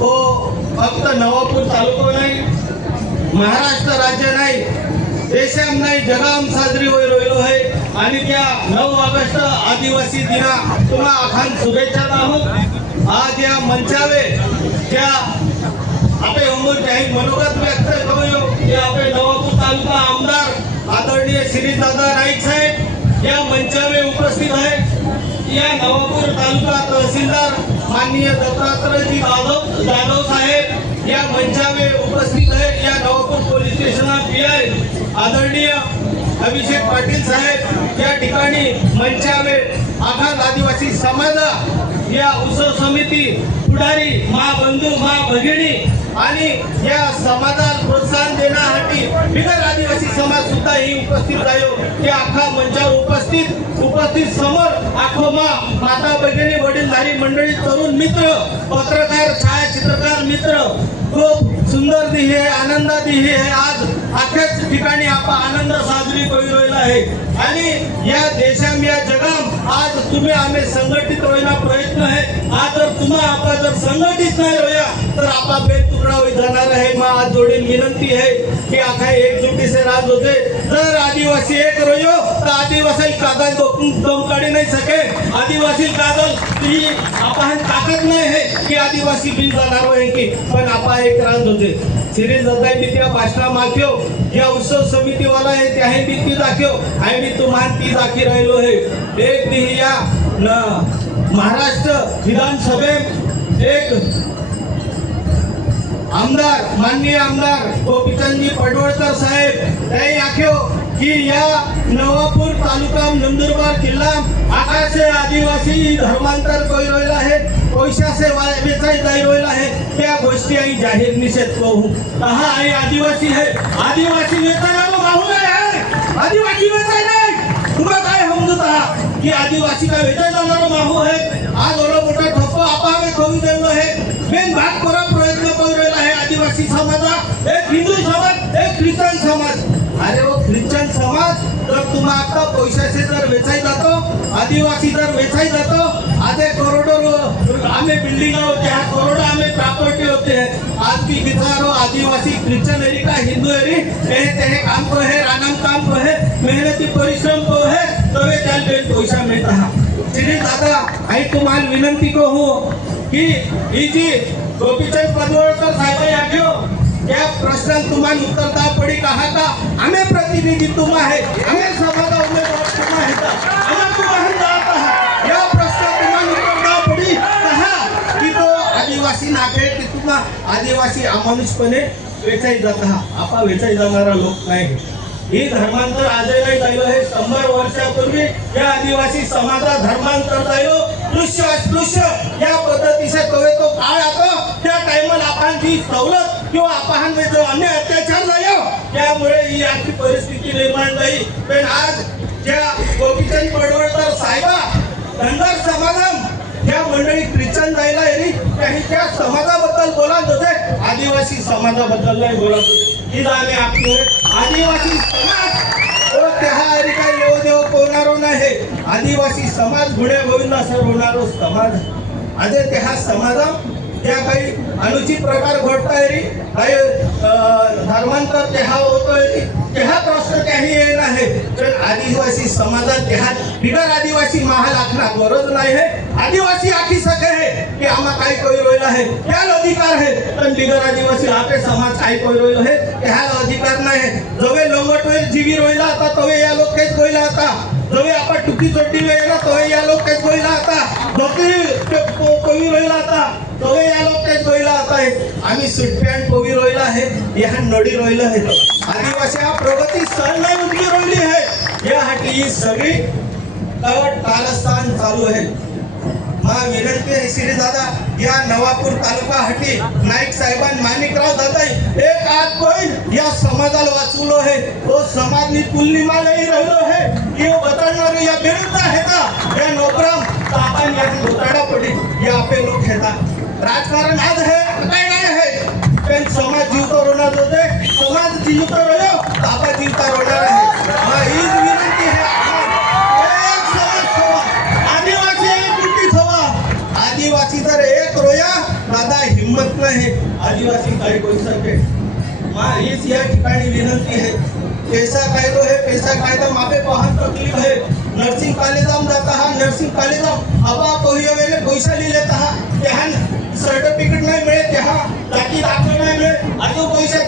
हो फक्त नवापूर तालुका नाही महाराष्ट्र राज्य नाही देशाम नाही जगाम साजरी होईल रोयलो आहे आणि त्या नऊ ऑगस्ट आदिवासी दिना तुम्हा आखान शुभेच्छा आहोत आज या मंचावे त्या आपे उमर जाहीर मनोगत व्यक्त करूयो. की आपे नवापूर तालुका आमदार आदरणीय श्री दादा नाईक साहेब या मंचावे उपस्थित आहे. या नवापूर तालुका तहसीलदार माननीय दत्तात्रयजी जाधव जाधव साहेब या मंचावे उपस्थित आहे या नवापूर पोलीस स्टेशनला पी आय आदरणीय अभिषेक पाटील साहेब या ठिकाणी मंचावे आखात आदिवासी समाजा या उत्सव समिती पुढारी मा बंधू मा भगिनी आणि या समाजाला प्रोत्साहन देण्यासाठी बिगर आदिवासी समाज सुद्धा ही उपस्थित आहे की अख्खा मंचावर उपस्थित उपस्थित समोर आखो मा माता सारी मंडळी तरुण मित्र पत्रकार छायाचित्रकार मित्र खूप सुंदर दिही आहे आनंदा दिली आहे. आज अशाच ठिकाणी आपण आनंद साजरी करू राहिला आहे. आणि या देशाम या जगाम आज तुम्ही आम्ही संघटित होईना प्रयत्न आहे. आज जर तुम्हा आपण जर संघटित नाही होया तर आपा बेत तुकडा होई जाणार आहे. मग आज जोडील विनंती आहे की आखा एकजुटी से राज होते. जर आदिवासी एक रोयो तर आदिवासी कागज दमकाडी नाही सके. आदिवासी कागज ही आपण ताकद नाही आहे की आदिवासी बिल जाणार आहे की. पण आपा एक राज होते. सिरीज जाताय मी त्या भाषणा माग्यो या उत्सव समिती वाला आहे ते आहे मी ती दाखव. आहे मी तुम्हाला ती दाखी राहिलो आहे. एक दिही या महाराष्ट्र विधानसभेत एक आमदार माननीय आमदार गोपीचंदजी पडवळकर साहेब त्याही आख्यो की या नवापूर तालुका नंदुरबार जिल्हा आकाशे आदिवासी धर्मांतर करी राहिला आहे. पैशाचे वा- वेचाई जाई राहिला आहे. त्या गोष्टी आई जाहीर निषेध करू. हा आई आदिवासी आहे. आदिवासी वेचायला माहू आहे. आदिवासी वेचाय नाही. तुम्हाला काय समजत आहात की आदिवासी का वेचाय जाणार माहू आहे. आज एवढा मोठा ठप्प आपावे करून दिलो आहे. मेन भाग करा प्रयत्न करू आहे आदिवासी समाजा एक हिंदू समाज एक ख्रिस्तान समाज. अरे वो ख्रिश्चन समाज जर तुम्हा आता पैशाचे जर वेचाय जातो आदिवासी जर वेचाय जातो आधे करोडो आम्ही बिल्डिंग होते हा करोडो आम्ही प्रॉपर्टी होते आज की बिचारो आदिवासी ख्रिश्चन एरी का हिंदू एरी हे ते काम को है रानम काम को है मेहनती परिश्रम को है तवे त्याल बेन पैसा मिळता श्री दादा आई तुम्हाला विनंती को हो की ही जी गोपीचंद पदवळकर साहेब आठ्यो या प्रश्न तुम्हाला उत्तर दा पडी कहा का हमें प्रतिनिधि तुम आहे. आम्ही का उम्मीदवार तुम आहे. हमें आम्ही तुम्हाला है आहात. या प्रश्नात तुम्हाला उत्तर दा पडी कहा कि तो आदिवासी नाके की तुम्हा आदिवासी अमानुषपणे वेचाई जात आहात. आपा वेचाई जाणारा लोक नाही. ही धर्मांतर आजही नाही झालं हे शंभर वर्षापूर्वी या आदिवासी समाजा धर्मांतर झालं. दृश्य अस्पृश्य या पद्धतीचे कवे तो काळ आता. त्या टायमाला आपण जी सवलत किंवा अपहन जो अन्य अत्याचार झाला हो. त्यामुळे ही आजची परिस्थिती निर्माण झाली. पण आज ज्या गोपीचंद पडवळकर साहेबा धनगर समाधान या मंडळी ख्रिश्चन जायला येईल काही त्या समाजाबद्दल बोलत होते. आदिवासी समाजाबद्दल नाही बोलत होते. ही जाणे आपले आदिवासी समाज ओ काय देव कोणारो नाही. आदिवासी समाज गुण्या गोविंदा सर होणारो समाज આજે त्या समाजा त्या काही अनुचित प्रकार घडताय काही धर्मांतर त्या होतोय त्या प्रश्न काही येत आहे तर आदिवासी समाजात त्या बिगर आदिवासी महाल आखना गरज नाही आहे आदिवासी आखी सके है की आम्हा काही कोई रोयल आहे. त्याला अधिकार आहे. पण बिगर आदिवासी आपे समाज काही कोई रोयल आहे. त्याला अधिकार नाही आहे. जवे लोंगट होईल जीवी रोयला आता तवे या लोक काहीच होईल आता. जवे आपण टुकी चोटी वेळेला तवे या लोक काहीच होईल आता. धोकी रोहिला आता. तवे या लोक काहीच आता आहे आम्ही सुटपॅन्ट कोवी रोहिला आहे या नडी रोहिला आहेत. आदिवासी हा प्रगती सण नाही उठली रोहिली आहे. यासाठी ही सगळी तवट कारस्थान चालू आहे. मला विनंती आहे श्री दादा या नवापूर तालुका हटी नाईक साहेबांनी माणिकराव दादा एक आज पण या समाजाला वाचवलो आहे. तो समाजनी तुलनीमालाही राहिलो आहे की बदलणार या विरुद्ध आहे का या नोकराम तर आपण या घोटाळा पडी या आपले लोक घेतात राजकारण आज आहे काय नाही आहे? पण समाज जीवतो रोणार होते. समाज जीवतो रोयो आपण जीवता रोणार आहे. हीच विनंती आहे आदिवासी एक कृती ठेवा आदिवासी जर एक रोया दादा हिम्मत नाही. आदिवासी काही करू सके मा हीच या ठिकाणी विनंती आहे. पैसा कायदो है पैसा कायदा मापे पाहन तकलीफ है नर्सिंग कॉलेजाम जाता हा नर्सिंग कॉलेज हवा पोहियो वेळे पैसा लिहिलेत हा त्याहा सर्टिफिकेट नाही मिळेल त्याहा जाती दाखल नाही मिळेल अजून पैसा